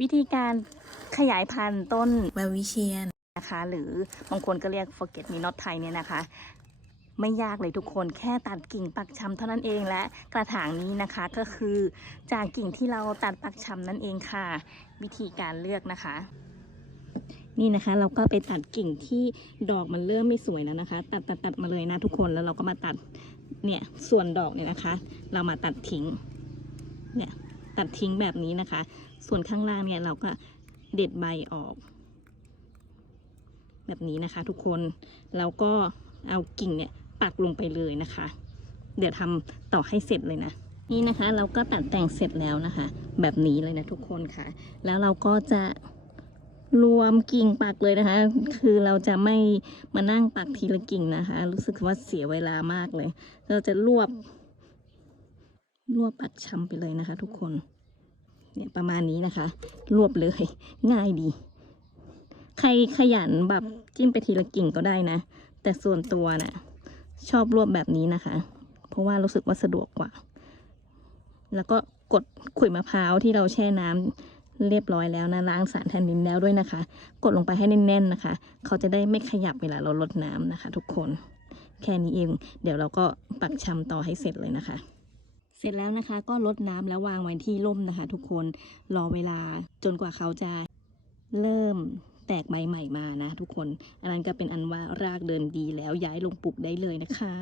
วิธีการขยายพันธุ์ต้นแวววิเชียนนะคะ หรือบางคนก็เรียก forget me not Thai เนี่ยนะคะ ไม่ยากเลยทุกคนแค่ตัดกิ่งปักชำเท่านั้นเองและกระถางนี้นะคะก็คือจากกิ่งที่เราตัดปักชำนั่นเองค่ะ วิธีการเลือกนะคะ นี่นะคะเราก็ไปตัดกิ่งที่ดอกมันเริ่มไม่สวยแล้วนะคะ ตัดตัดตัดมาเลยนะทุกคนแล้วเราก็มาตัดเนี่ยส่วนดอกเนี่ยนะคะ เรามาตัดทิ้งเนี่ย ตัดทิ้งแบบนี้นะคะ ส่วนข้างล่างเนี่ยเราก็เด็ดใบออก แบบนี้นะคะ ทุกคนแล้วก็เอากิ่งเนี่ยปักลงไปเลยนะคะ เดี๋ยวทำต่อให้เสร็จเลยนะ นี่นะคะ เราก็ตัดแต่งเสร็จแล้วนะคะ แบบนี้เลยนะทุกคนค่ะ แล้วเราก็จะรวมกิ่งปักเลยนะคะ คือเราจะไม่มานั่งปักทีละกิ่งนะคะ รู้สึกว่าเสียเวลามากเลย เราจะรวบ รวบปักชำไปเลยนะคะ ทุกคน เนี่ยประมาณนี้นะคะ รวบเลย ง่ายดี ใครขยันแบบจิ้มไปทีละกิ่งก็ได้นะ แต่ส่วนตัวน่ะ ชอบรวบแบบนี้นะคะ เพราะว่ารู้สึกว่าสะดวกกว่า แล้วก็กดขุยมะพร้าวที่เราแช่น้ำเรียบร้อยแล้วนะล้างสารแทนดินแล้วด้วยนะคะ กดลงไปให้แน่นๆนะคะ เขาจะได้ไม่ขยับเวลาเราลดน้ำนะคะ ทุกคน แค่นี้เอง เดี๋ยวเราก็ปักชำต่อให้เสร็จเลยนะคะ เสร็จแล้วนะคะ ก็ลดน้ำแล้ววางไว้ที่ร่มนะคะ ทุกคนรอเวลาจนกว่าเขาจะเริ่มแตกใบใหม่มานะ ทุกคน อันนั้นก็เป็นอันว่ารากเดินดีแล้วย้ายลงปลูกได้เลยนะคะ